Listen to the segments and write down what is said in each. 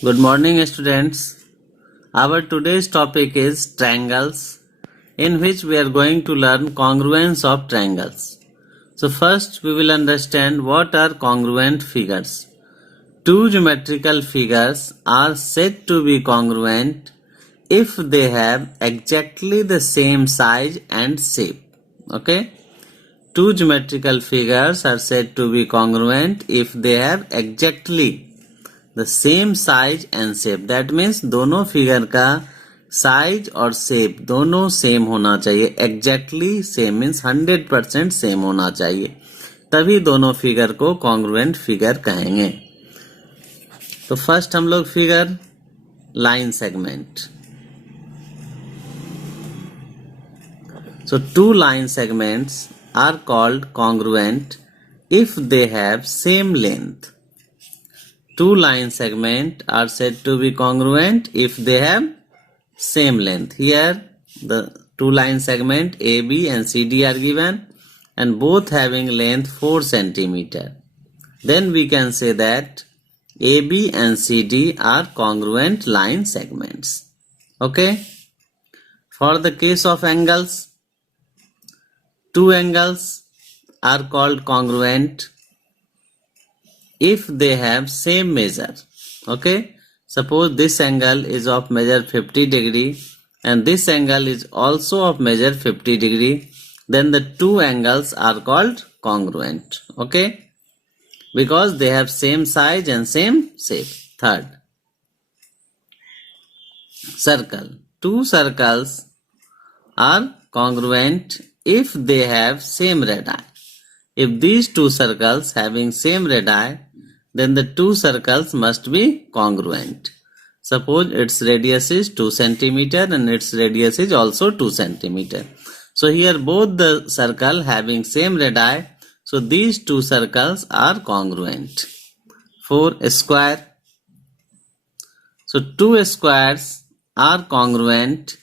Good morning, students. Our today's topic is triangles, in which we are going to learn congruence of triangles. So first we will understand what are congruent figures. Two geometrical figures are said to be congruent if they have exactly the same size and shape. Okay? Two geometrical figures are said to be congruent if they have exactly the same size and shape. That means दोनों figure का size और shape दोनों same होना चाहिए. Exactly same means 100% same होना चाहिए, तभी दोनों फिगर को कॉन्ग्रुएंट फिगर कहेंगे. तो फर्स्ट हम लोग figure line segment. So two line segments are called congruent if they have same length. Two line segments are said to be congruent if they have same length. Here the two line segment AB and CD are given and both having length 4 centimeter. Then we can say that AB and CD are congruent line segments. Okay. For the case of angles, two angles are called congruent if they have same measure. Okay, suppose this angle is of measure 50 degree and this angle is also of measure 50 degree, then the two angles are called congruent. Okay, because they have same size and same shape. Third, circle. Two circles are congruent if they have same radii. If these two circles having same radii, then the two circles must be congruent. Suppose its radius is 2 centimeter and its radius is also 2 centimeter. So here both the circle having same radii, so these two circles are congruent. 4 square. So two squares are congruent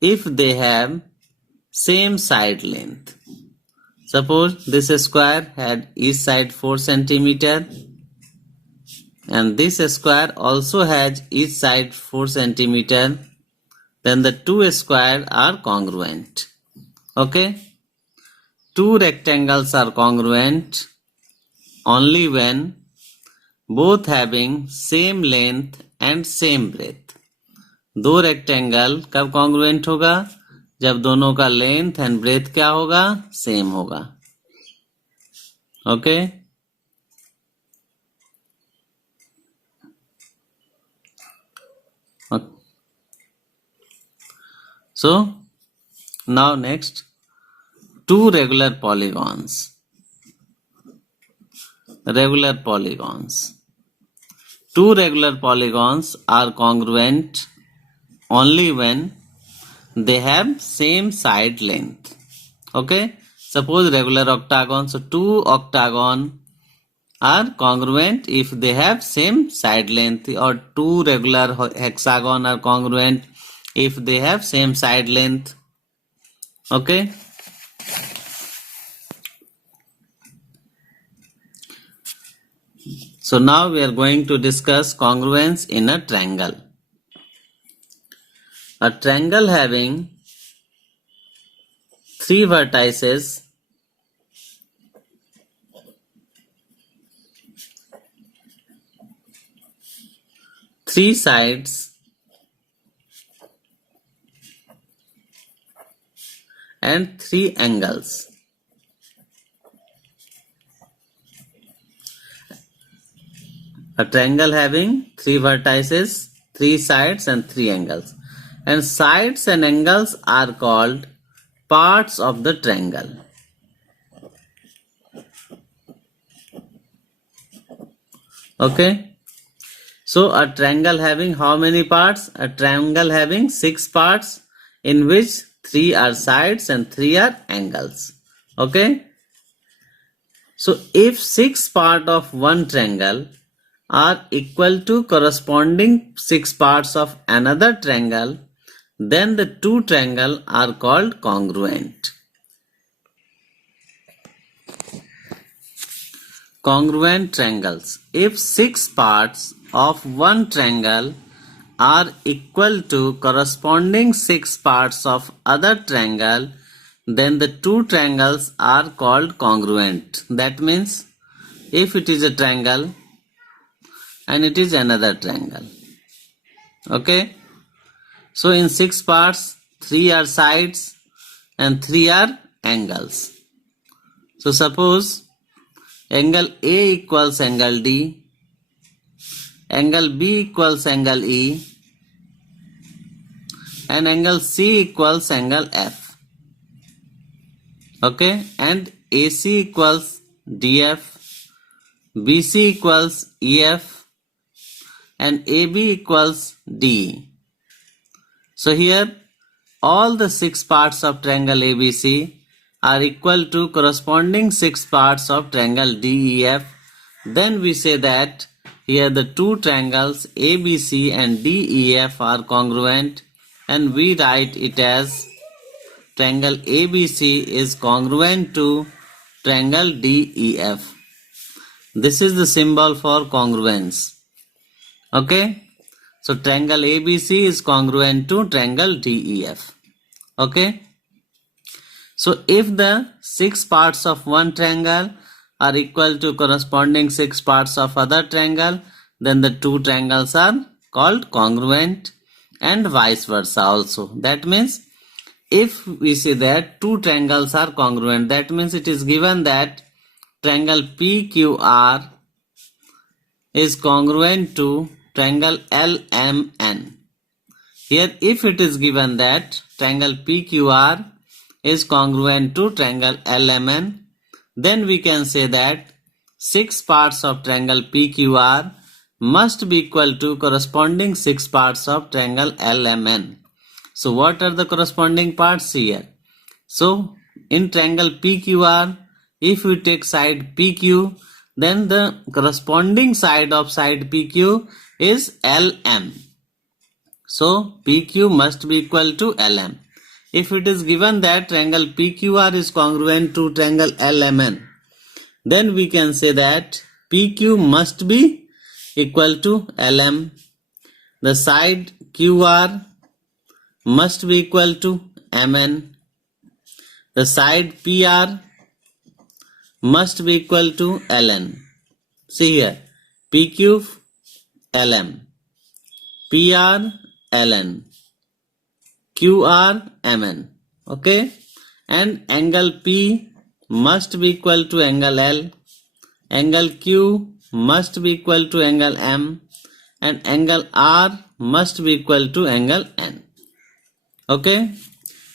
if they have same side length. Suppose this square had each side 4 centimeter and this square also has each side 4 centimeter, then the two squares are congruent. Okay. Two rectangles are congruent only when both having same length and same breadth. दो rectangle कब congruent होगा? जब दोनों का length and breadth क्या होगा? Same होगा. Okay. So now next, two regular polygons. Regular polygons. Two regular polygons are congruent only when they have same side length. Okay. Suppose regular octagon. So two octagon are congruent if they have same side length, or two regular hexagon are congruent if they have same side length. Okay. So now we are going to discuss congruence in a triangle. A triangle having three vertices three sides and three angles. A triangle having three vertices, three sides and three angles. And sides and angles are called parts of the triangle. Okay. So a triangle having how many parts? A triangle having 6 parts, in which 3 are sides and 3 are angles. Okay. So if 6 parts of one triangle are equal to corresponding 6 parts of another triangle, then the two triangles are called congruent. Congruent triangles. If 6 parts of one triangle are equal to corresponding 6 parts of other triangle, then the two triangles are called congruent. That means if it is a triangle and it is another triangle. Okay. So in 6 parts, 3 are sides and 3 are angles. So suppose angle A equals angle D, angle B equals angle E, and angle C equals angle F. Okay, and AC equals DF, BC equals EF, and AB equals DE. So here all the 6 parts of triangle ABC are equal to corresponding 6 parts of triangle DEF. Then we say that here the two triangles ABC and DEF are congruent, and we write it as triangle ABC is congruent to triangle DEF. This is the symbol for congruence. Okay. So triangle ABC is congruent to triangle DEF. Okay. So if the 6 parts of one triangle are equal to corresponding 6 parts of other triangle, then the two triangles are called congruent, and vice versa also. That means if we say that two triangles are congruent, that means it is given that triangle PQR is congruent to triangle LMN. Here if it is given that triangle PQR is congruent to triangle LMN, then we can say that 6 parts of triangle PQR must be equal to corresponding 6 parts of triangle LMN. So what are the corresponding parts here? So in triangle PQR, if we take side PQ, then the corresponding side of side PQ is LM. So PQ must be equal to LM. If it is given that triangle PQR is congruent to triangle LMN, then we can say that PQ must be equal to LM. The side QR must be equal to MN. The side PR must be equal to LN. See here, PQ LM, PR LN, QR MN. Okay, and angle P must be equal to angle L, angle Q must be equal to angle M, and angle R must be equal to angle N. Okay,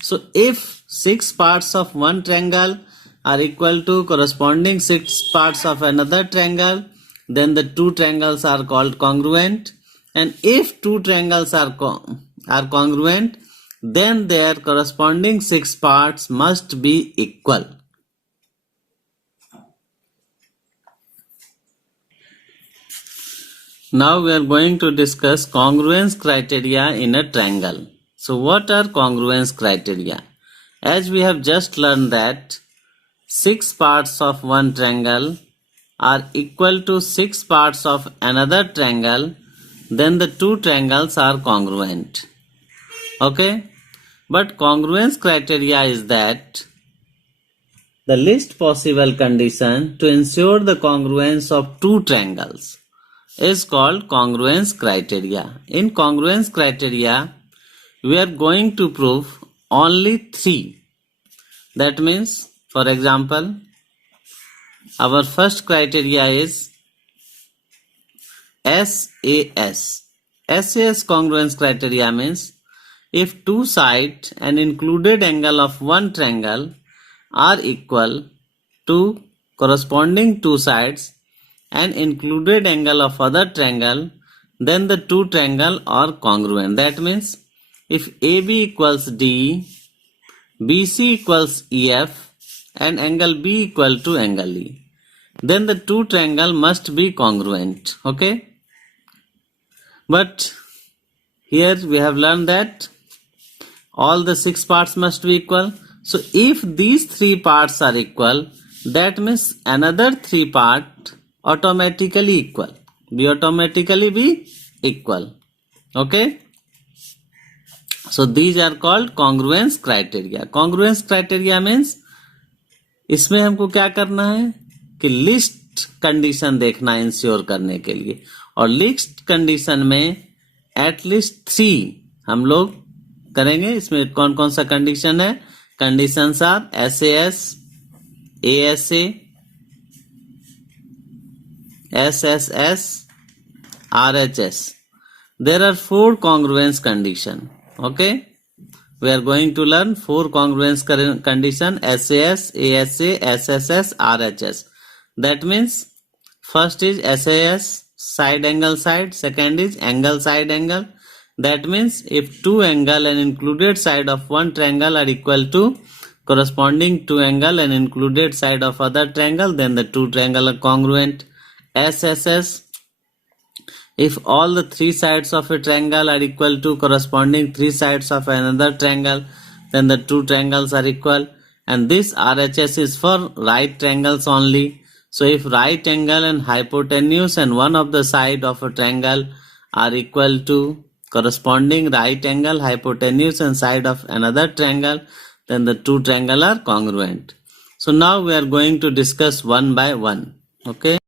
so if 6 parts of one triangle are equal to corresponding 6 parts of another triangle, then the two triangles are called congruent. And if two triangles are congruent, then their corresponding 6 parts must be equal. Now we are going to discuss congruence criteria in a triangle. So what are congruence criteria? As we have just learned that 6 parts of one triangle are equal to 6 parts of another triangle, then the two triangles are congruent. Okay, but congruence criteria is that the least possible condition to ensure the congruence of two triangles is called congruence criteria. In congruence criteria, we are going to prove only 3. That means, for example, our first criteria is SAS. SAS congruence criteria means if two sides and included angle of one triangle are equal to corresponding two sides and included angle of other triangle, then the two triangle are congruent. That means if AB equals DE, BC equals EF, and angle B equal to angle E, then the two triangle must be congruent. Okay, but here we have learned that all the 6 parts must be equal. So if these 3 parts are equal, that means another 3 part automatically equal. be automatically be equal. Okay, so these are called congruence criteria. Congruence criteria means इसमें हमको क्या करना है कि list condition देखना है ensure करने के लिए, और लिस्ट कंडीशन में एटलीस्ट 3 हम लोग करेंगे. इसमें कौन कौन सा कंडीशन है? Conditions are SAS, ASA, SSS, RHS. There are 4 congruence condition. Okay, we are going to learn 4 congruence condition: SAS, ASA, SSS, RHS. That means first is SAS, side angle side. Second is angle side angle. That means if 2 angle and included side of one triangle are equal to corresponding 2 angle and included side of other triangle, then the 2 triangle are congruent. SSS, if all the 3 sides of a triangle are equal to corresponding 3 sides of another triangle, then the 2 triangles are equal. And this RHS is for right triangles only. So if right angle and hypotenuse and one of the side of a triangle are equal to corresponding right angle, hypotenuse and side of another triangle, then the 2 triangle are congruent. So now we are going to discuss one by one. Okay.